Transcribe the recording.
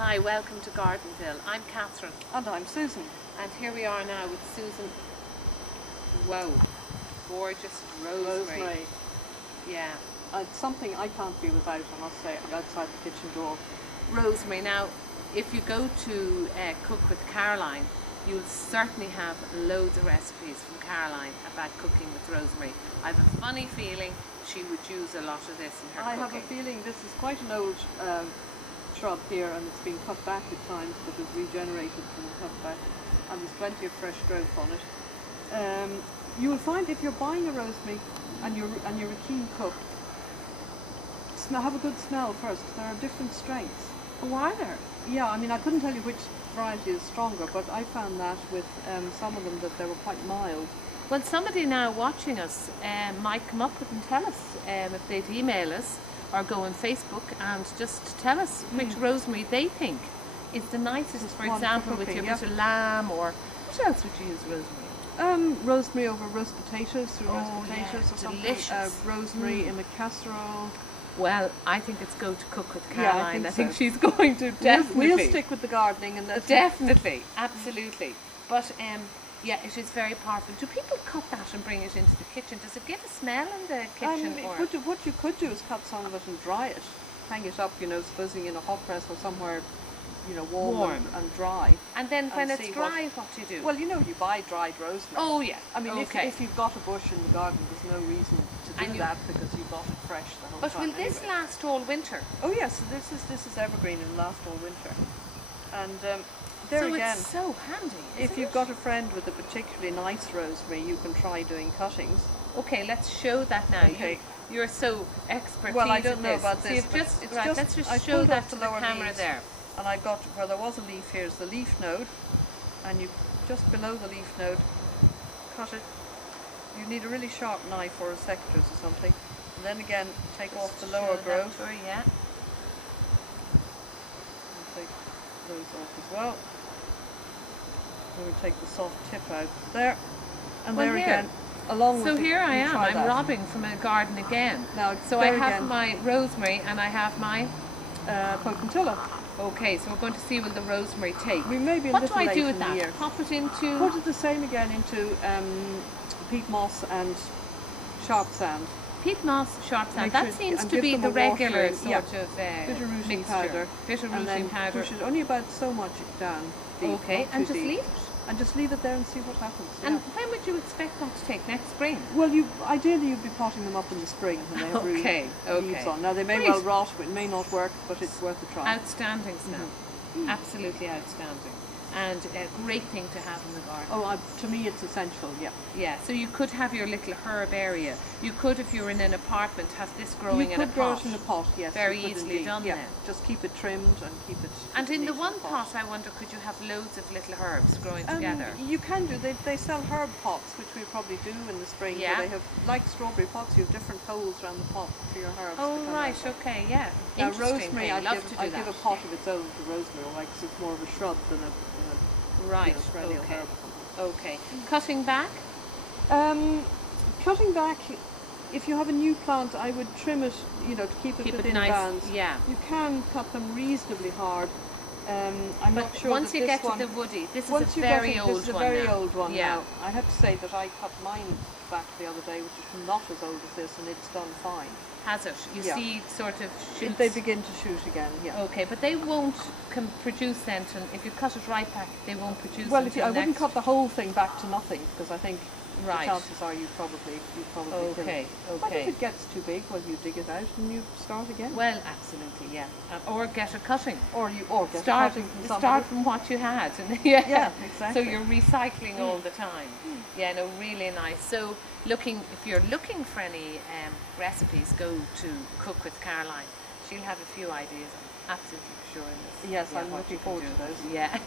Hi, welcome to Gardenville. I'm Catherine. And I'm Susan. And here we are now with Susan. Whoa, gorgeous rosemary. Yeah. It's something I can't be without, I must say, outside the kitchen door. Rosemary. Now, if you go to Cook with Caroline, you'll certainly have loads of recipes from Caroline about cooking with rosemary. I have a funny feeling she would use a lot of this in her cooking. I have a feeling this is quite an old shrub here, and it's been cut back at times, but it's regenerated from the cut back, and there's plenty of fresh growth on it. You will find if you're buying a rosemary and you're a keen cook, have a good smell first. There are different strengths. Oh, are there? Yeah, I mean, I couldn't tell you which variety is stronger, but I found that with some of them that they were quite mild. Well, somebody now watching us might come up with and tell us if they'd email us or go on Facebook and just tell us which rosemary they think is the nicest, for example, with your bit of lamb, or what else would you use rosemary? Rosemary over roast potatoes, roast potatoes or delicious. Something. Rosemary in a casserole. Well, I think it's go to Cook with Caroline. Yeah, I think she's going to definitely. We'll stick with the gardening and that's definitely, absolutely. But yeah, it is very powerful. Do people cut that and bring it into the kitchen? Does it give a smell in the kitchen? What you could do is cut some of it and dry it, hang it up, supposing in a hot press or somewhere, warm. And dry. And then when it's dry, what do you do? Well, you buy dried rosemary. Oh yeah. I mean, if you've got a bush in the garden, there's no reason to do that because you got it fresh the whole time. But will this last all winter? Oh yes, this is evergreen and last all winter. And it's so handy. If you've got a friend with a particularly nice rosemary, you can try doing cuttings. Okay, let's show that now. Okay. You're so expert. Well, I don't know about this. Let's just show that to the camera there. And I've got where there was a leaf. Here's the leaf node, and you just below the leaf node, cut it. You need a really sharp knife or a secateurs or something. And then again, take off the lower growth. Yeah. Take those off as well. And we take the soft tip out there, and there again, along with. So here I am. I'm robbing from a garden again. Now, so I have my rosemary and I have my potentilla. Okay, so we're going to see will the rosemary take. We may be a what little do I late do with in that? the year. Pop it into. Put it the same again into peat moss and sharp sand. Peat moss, sharp sand. That seems to be the regular sort of bitter rooting mixture. powder. Bitter rooting powder. Push it only about so much down. Deep, okay, and just leave it. And just leave it there and see what happens. And when would you expect that to take? Next spring? Well, ideally you'd be potting them up in the spring when they have leaves on. Now they may well rot, it may not work, but it's worth a try. Outstanding smell. Absolutely outstanding. And a great thing to have in the garden. Oh, to me it's essential, yeah. Yeah, so you could have your little herb area. You could, if you're in an apartment, have this growing in a pot. You could grow it in a pot, yes. Very easily done then. Just keep it trimmed and keep it. And in the one pot, I wonder, could you have loads of little herbs growing together? You can do. They sell herb pots, which we probably do in the spring. Yeah. They have, like strawberry pots, you have different holes around the pot for your herbs. Oh, right, okay, yeah. Now, rosemary, I'd give a pot of its own to rosemary, because it's more of a shrub than a right, herb or something. Okay. Cutting back? Cutting back, if you have a new plant, I would trim it, to keep it within bounds. Yeah. You can cut them reasonably hard. I'm not sure once that you this get to the woody, this is a very old one. This is a very old one now. I have to say that I cut mine back the other day, which is not as old as this, and it's done fine. Has it? You see sort of shoots? They begin to shoot again, yeah. Okay, but they won't produce then, if you cut it right back, they won't produce. Well, I wouldn't cut the whole thing back to nothing, because I think the Right. chances are you probably kill it. Okay, But if it gets too big, well, you dig it out and you start again. Well, absolutely, yeah. Or get a cutting. Or get a cutting from somebody. Start from what you had. Yeah, exactly. So you're recycling all the time. Yeah, no, really nice. So if you're looking for any recipes, go to Cook with Caroline. She'll have a few ideas. I'm absolutely sure in this. Yes, I'm looking forward to those. Yeah.